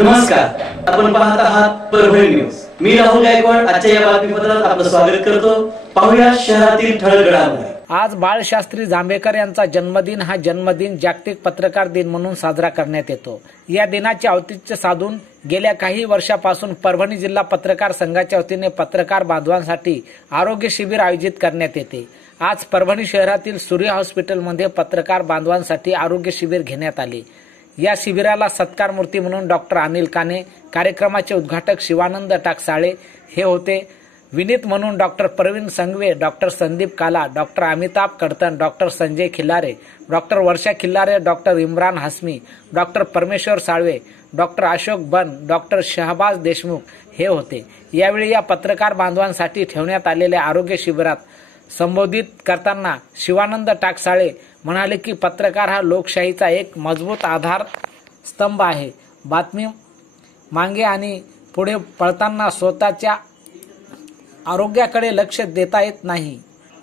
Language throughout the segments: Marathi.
नमस्कार, आपण पाहत आहात परभणी न्यूज। मी राहुल गायकवाड आजच्या या बातमीपत्रात आपलं स्वागत करतो। पाहूया शहरातील ठळक घडामोडी। आज बाळशास्त्री जांभेकर यांचा जन्मदिन हा जन्मदिन जागतिक पत्रकार दिन म्हणून साजरा करण्यात येतो। या दिनाचे औचित्य साधून गेल्या काही वर्षापासून परभणी जिल्हा पत्रकार संघाच्या वतीने पत्रकार बांधवांसाठी आरोग्य शिबिर आयोजित करण्यात येते। आज परभणी शहरातील सूर्य हॉस्पिटलमध्ये पत्रकार बांधवांसाठी आरोग्य शिबिर घेण्यात आले। या शिबिराला सत्कार मूर्ती म्हणून डॉक्टर अनिल काने, कार्यक्रमाचे उद्घाटक शिवानंद टाकसाळे हे होते। विनीत म्हणून doctor Pravin Sanghave, doctor Sandeep Kala, doctor Amitabh Kadtan, doctor Sanjay Khillare, doctor Varsha Khillare, doctor Imran Hashmi, doctor Parmeshwar Salve, doctor Ashok Ban, doctor Shahbaz Deshmukh हे होते। यावेळी या पत्रकार बांधवांसाठी ठेवण्यात आलेल्या आरोग्य शिबिरात संबोधित करताना शिवानंद टाकसाळे म्हणाले की पत्रकार हा लोकशाहीचा एक मजबूत आधार स्तंभ आहे। बातमी मागे आणि पुढे पळताना स्वतःच्या आरोग्याकडे लक्ष देता येत नाही,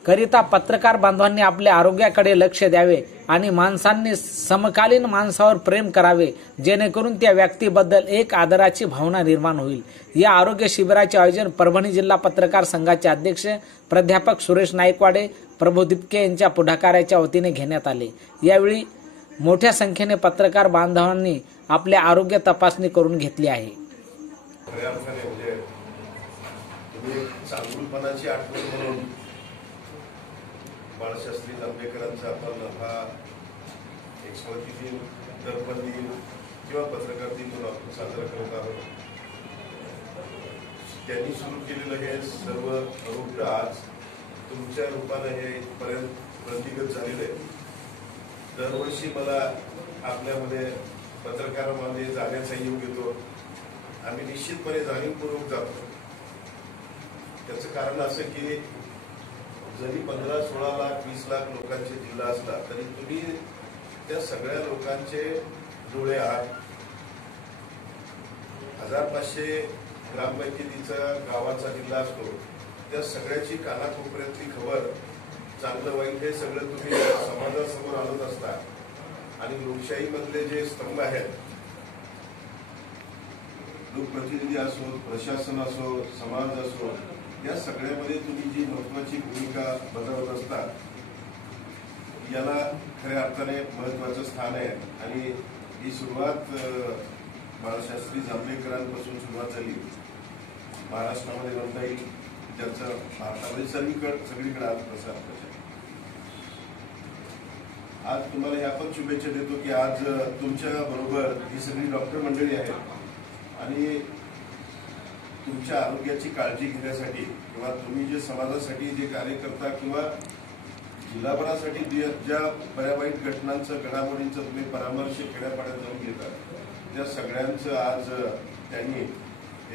करिता पत्रकार बांधवांनी आपल्या आरोग्याकडे लक्ष द्यावे आणि माणसांनी समकालीन माणसावर प्रेम करावे, जेणेकरून त्या व्यक्तीबद्दल एक आदराची भावना निर्माण होईल। या आरोग्य शिबिराचे आयोजन परभणी जिल्हा पत्रकार संघाचे अध्यक्ष प्राध्यापक सुरेश नाईकवाडे, प्रभू दिपके यांच्या पुढाकाराच्या वतीने घेण्यात आले। यावेळी मोठ्या संख्येने पत्रकार बांधवांनी आपल्या आरोग्य तपासणी करून घेतली आहे। चांगुलपणाची आठवण म्हणून बाळशास्त्री जांभेकरांचा आपण हा एक स्मृती दिन, दर्पण दिन किंवा पत्रकार दिन म्हणून आपण साजरा करत आहोत। त्यांनी सुरू केलेलं हे सर्व रूप आज तुमच्या रूपाने हे पर्यंत प्रतीगत झालेलं आहे। दरवर्षी मला आपल्यामध्ये पत्रकारांमध्ये जाण्याचा योग येतो। आम्ही निश्चितपणे जाणीवपूर्वक जातो। त्याचं कारण असं की जरी 15-16 लाख 20 लाख लोकांचे जिल्हा असला तरी तुम्ही त्या सगळ्या लोकांचे डोळे आहात। 1500 ग्रामपंचायतीचा गावाचा जिल्हा असतो, त्या सगळ्याची कानाकोपऱ्यातली खबर, चांगलं वाईट हे सगळं तुम्ही समाजासमोर आणत असता। आणि लोकशाही मधले जे स्तंभ आहेत, लोकप्रतिनिधी असो, प्रशासन असो, समाज असो, या सगळ्यामध्ये तुम्ही जी महत्वाची भूमिका बजावत असता, याला खऱ्या अर्थाने महत्वाचं स्थान आहे। आणि ही सुरुवात बाळशास्त्री जांभेकरांपासून सुरुवात झाली। महाराष्ट्रामध्ये म्हणता येईल ज्याचं भारतामध्ये सगळीकडे आज प्रसार प्रचार। आज तुम्हाला ह्या पण शुभेच्छा देतो की आज तुमच्या बरोबर ही सगळी डॉक्टर मंडळी आहेत आणि तुमच्या आरोग्याची काळजी घेण्यासाठी किंवा तुम्ही जे समाजासाठी जे कार्य करता किंवा जिल्हाभरासाठी ज्या बऱ्या वाईट घटनांचं, घडामोडींचं तुम्ही परामर्श खेड्यापाड्यात जाऊन घेता, त्या सगळ्यांचं आज त्यांनी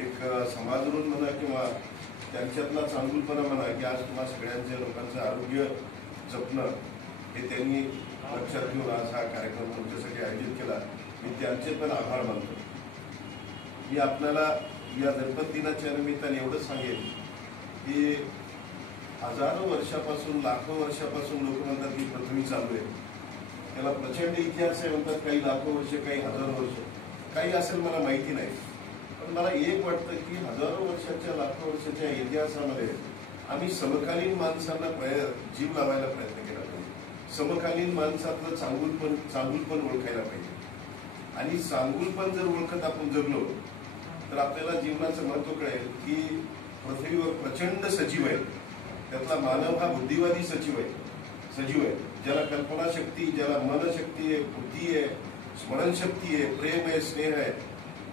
एक समाज म्हणून म्हणा किंवा त्यांच्यातला चांगुलपणा म्हणा की आज तुम्हा सगळ्यांच्या लोकांचं आरोग्य जपणं हे त्यांनी लक्षात घेऊन आज हा कार्यक्रम तुमच्यासाठी आयोजित केला। मी त्यांचे पण आभार मानतो। मी आपल्याला या दर्पण दिनाच्या निमित्ताने एवढंच सांगेन की हजारो वर्षापासून, लाखो वर्षापासून लोक म्हणतात की पृथ्वी चालू आहे, त्याला प्रचंड इतिहास आहे म्हणतात, काही लाखो वर्ष, काही हजारो वर्ष, काही असेल मला माहिती नाही। पण मला एक वाटतं की हजारो वर्षाच्या, लाखो वर्षाच्या इतिहासामध्ये आम्ही समकालीन माणसांना जीव लावायला प्रयत्न केला पाहिजे। समकालीन माणसातलं चांगुलपण ओळखायला पाहिजे। आणि चांगुलपण जर ओळखत आपण जगलो तर आपल्याला जीवनाचं महत्व कळेल की पृथ्वीवर प्रचंड सजीव आहे, त्यातला मानव हा बुद्धिवादी सजीव आहे, ज्याला कल्पनाशक्ती, ज्याला मनशक्ती आहे, बुद्धी आहे, स्मरणशक्ती आहे, प्रेम आहे, स्नेह आहे।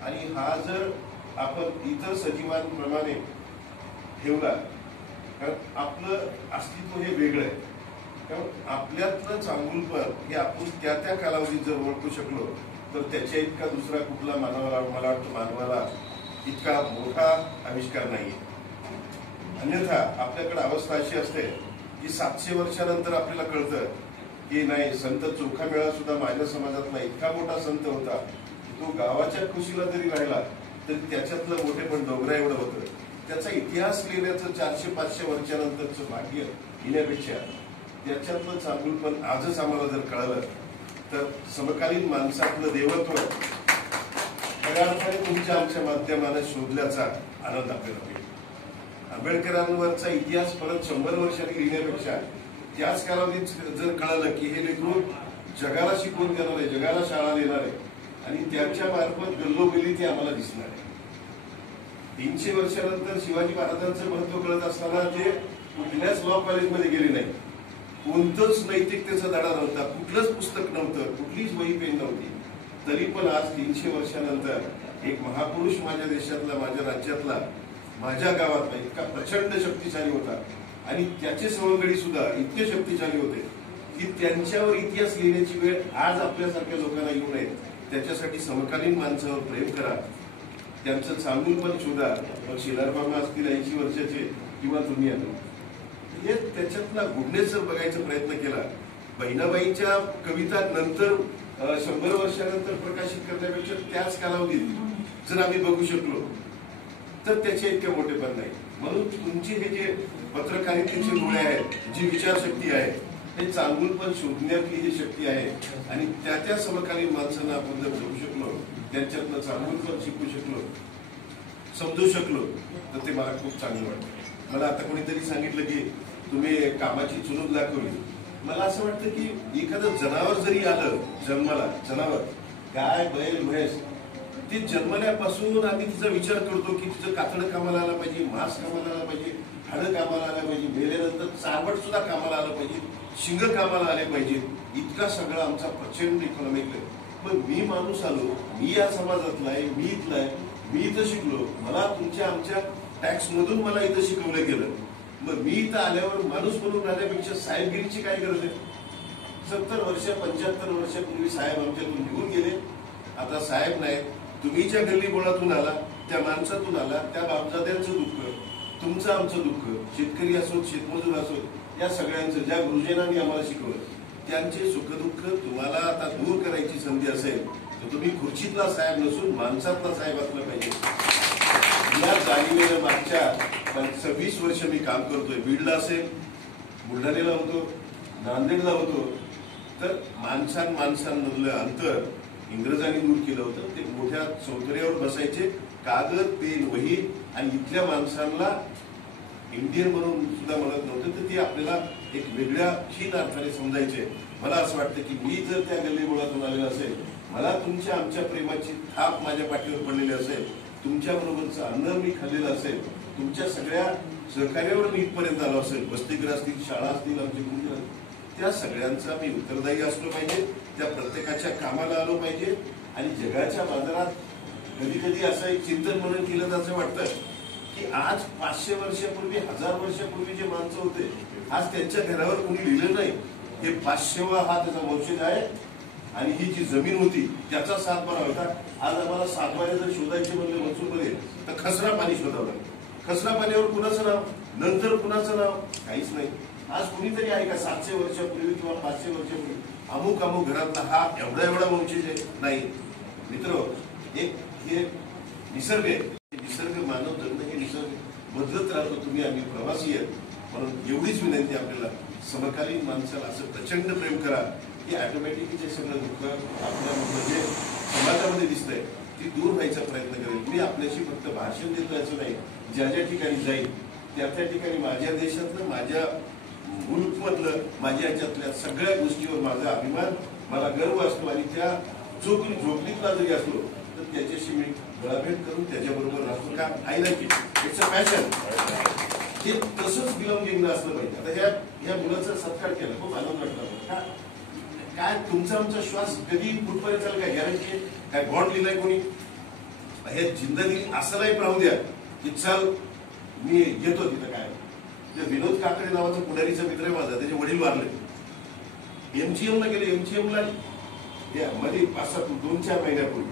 आणि हा जर आपण इतर सजीवांप्रमाणे ठेवला तर आपलं अस्तित्व हे वेगळं आहे। कारण आपल्यातलं चांगुलपण हे आपण त्या कालावधीत जर ओळखू शकलो तर त्याच्या इतका दुसरा कुठला मानवाला, मला वाटतं मानवाला इतका मोठा आविष्कार नाही। अन्यथा आपल्याकडे अवस्था अशी असते की 700 वर्षानंतर आपल्याला कळतं की नाही, संत चोखामेळा सुद्धा माझ्या समाजातला इतका मोठा संत होता, तो गावाच्या खुशीला जरी राहिला तरी त्याच्यातलं मोठेपण डोंगरा एवढं होतं। त्याचा इतिहास लिहिण्याचं 400-500 वर्षानंतरचं भाग्य लिहिण्यापेक्षा त्याच्यातलं चांगुलपण आजच आम्हाला जर कळलं तर समकालीन माणसातलं देवत्व खऱ्या अर्थाने तुमच्या आमच्या माध्यमाने शोधल्याचा आनंद आपल्याला होईल. आंबेडकरांवरचा इतिहास परत 100 वर्षांनी लिहिण्यापेक्षा त्याच कालावधीत जर कळालं की हे लेकरू जगाला शिकवून देणार आहे, जगाला शाळा देणार आहे आणि त्याच्या मार्फत गल्लोगल्ली ते आम्हाला दिसणार आहे. 300 वर्षानंतर शिवाजी महाराजांचं महत्व कळत असताना ते कुठल्याच लॉ कॉलेजमध्ये गेले नाही, कोणतंच नैतिकतेचा धडा नव्हता, कुठलंच पुस्तक नव्हतं, कुठलीच वही पेन नव्हती. तरी पण आज 300 वर्षानंतर एक महापुरुष माझ्या देशातला, माझ्या राज्यातला, माझ्या गावातला इतका प्रचंड शक्तिशाली होता आणि त्याचे सवंगडी सुद्धा इतके शक्तिशाली होते की त्यांच्यावर इतिहास लिहिण्याची वेळ आज आपल्यासारख्या लोकांना येऊ नये. त्याच्यासाठी समकालीन माणसावर प्रेम करा, त्यांचं चांगून पण शोधा. मग शिलार मामा असतील 80 वर्षाचे किंवा तुम्ही आलो, हे त्याच्यातला गुडनेस जर बघायचा प्रयत्न केला. बहिणाबाईच्या कविता नंतर 100 वर्षानंतर प्रकाशित करण्यापेक्षा त्याच कालावधीत जर आम्ही बघू शकलो तर त्याचे इतके मोठेपण नाही. म्हणून तुमची हे जे पत्रकारितेचे डोळे आहेत, जी विचारशक्ती आहे, हे चांगून पण शोधण्यातली जी शक्ती आहे आणि त्या समकालीन माणसांना आपण जर बघू शकलो, त्यांच्यातनं चांगून पण शिकू शकलो, समजू शकलो तर ते मला खूप चांगलं वाटतं. मला आता कोणीतरी सांगितलं की तुम्ही कामाची चुनूक दाखवली. मला असं वाटतं की एखादं जनावर जरी आलं जन्माला, जनावर गाय बैल म्हैस, ती जन्मल्यापासून आम्ही तिचा विचार करतो की तिचं कातडं कामाला आलं पाहिजे, मांस कामाला आलं पाहिजे, हाडं कामाला आलं पाहिजे, मेल्यानंतर चावट सुद्धा कामाला आलं पाहिजे, शिंग कामाला आले पाहिजे. इतका सगळा आमचा प्रचंड इकॉनॉमिक आहे. पण मी माणूस आलो, मी या समाजातला आहे, मी इथला आहे, मी इथं शिकलो, मला तुमच्या आमच्या टॅक्स मधून मला इथं शिकवलं गेलं. मग मी इथं आल्यावर माणूस म्हणून राहण्यापेक्षा साहेबगिरीची काय गरज आहे? 70 वर्ष 75 वर्षापूर्वी साहेब आमच्यातून निघून गेले. आता साहेब नाही, तुम्ही ज्या गल्ली बोळातून आला, त्या माणसातून आला, त्या बापजाद्यांचं दुःख, तुमचं आमचं दुःख, शेतकरी असोत, शेतमजूर असोत, या सगळ्यांचं ज्या गुरुजनांनी आम्हाला शिकवलं, त्यांचे सुखदुःख तुम्हाला आता दूर करायची संधी असेल तर तुम्ही खुर्चीतला साहेब नसून माणसातला साहेब असलं पाहिजे. या जाणीवेनं मागच्या 26 वर्ष मी काम करतोय. बीडला असेल, बुलढाण्याला होतो, नांदेडला होतो, तर माणसांमधलं अंतर इंग्रजांनी दूर केलं होतं. ते मोठ्या चौतऱ्यावर बसायचे, कागद पेन वही, आणि इथल्या माणसांना इंडियन म्हणून सुद्धा म्हणत नव्हतं, तर ते आपल्याला एक वेगळ्या हीन अर्थाने समजायचे. मला असं वाटतं की मी जर त्या गल्लीबोळातून आलेलो असेल, मला तुमच्या आमच्या प्रेमाची थाप माझ्या पाठीवर पडलेली असेल, तुमच्याबरोबरचं अन्न मी खाल्लेलं असेल, तुमच्या सगळ्या सहकार्यावर मी इथपर्यंत आलो असेल, वसतिगृह असतील, शाळा असतील, आमची कुंड, त्या सगळ्यांचा मी उत्तरदायी असलो पाहिजे, त्या प्रत्येकाच्या कामाला आलो पाहिजे. आणि जगाच्या बाजारात कधी कधी असं एक चिंतन म्हणून केलं तर असं वाटतं की आज 500 वर्षापूर्वी, 1000 वर्षापूर्वी जे माणसं होते, आज त्यांच्या घरावर कोणी लिहिलं नाही. हे 500वा हा त्याचा वंशज आहे आणि ही जी जमीन होती त्याचा 7 होता. आज आम्हाला 7 जर शोधायचे म्हणले मसूरमध्ये तर खसरा पाणी शोधावं लागतं. खसरा पाण्यावर कुणाचं नाव, नंतर कुणाचं नाव, काहीच नाही. आज कुणीतरी आहे का 700 वर्षापूर्वी किंवा 500 वर्षापूर्वी अमुक अमुक घरातला हा एवढा वंशज आहे? नाही. मित्र, एक हे निसर्ग आहे, निसर्ग मानव जगणं, हे निसर्ग बदलत राहतो. तुम्ही आम्ही प्रवासी आहेत, म्हणून एवढीच विनंती आपल्याला, समकालीन माणसाला असं प्रचंड प्रेम करा की ऑटोमॅटिकली जे सगळं दुःख आपल्यामधलं जे समाजामध्ये दिसतंय ती दूर व्हायचा प्रयत्न करेल. मी आपल्याशी फक्त भाषण देतो याचं नाही, ज्या ज्या ठिकाणी जाईल त्या ठिकाणी माझ्या देशातलं, माझ्या मुलुकमधलं, माझ्या याच्यातल्या सगळ्या गोष्टीवर माझा अभिमान, मला गर्व असतो. आणि त्या झोपडीतला जरी असलो तर त्याच्याशी मी गळाभेट करून त्याच्याबरोबर राहतो. का I like it, it's a passion. हे तसंच बिलॉंगिंग असलं पाहिजे. आता ह्या मुलाचा सत्कार केला, खूप आनंद वाटला. काय तुमचा आमचा श्वास कधी कुठपर्यंत चालेल काय गॅरंटी आहे? काय बॉन्ड लिहिलाय कोणी? हे जिंदगी असं नाही राहू द्या की चल मी येतो तिथं. काय विनोद काकडे नावाचा पुढारीचा मित्र आहे माझा, त्याचे वडील वारले, MGM ला गेले. MGM ला मध्ये 2-4 महिन्यापूर्वी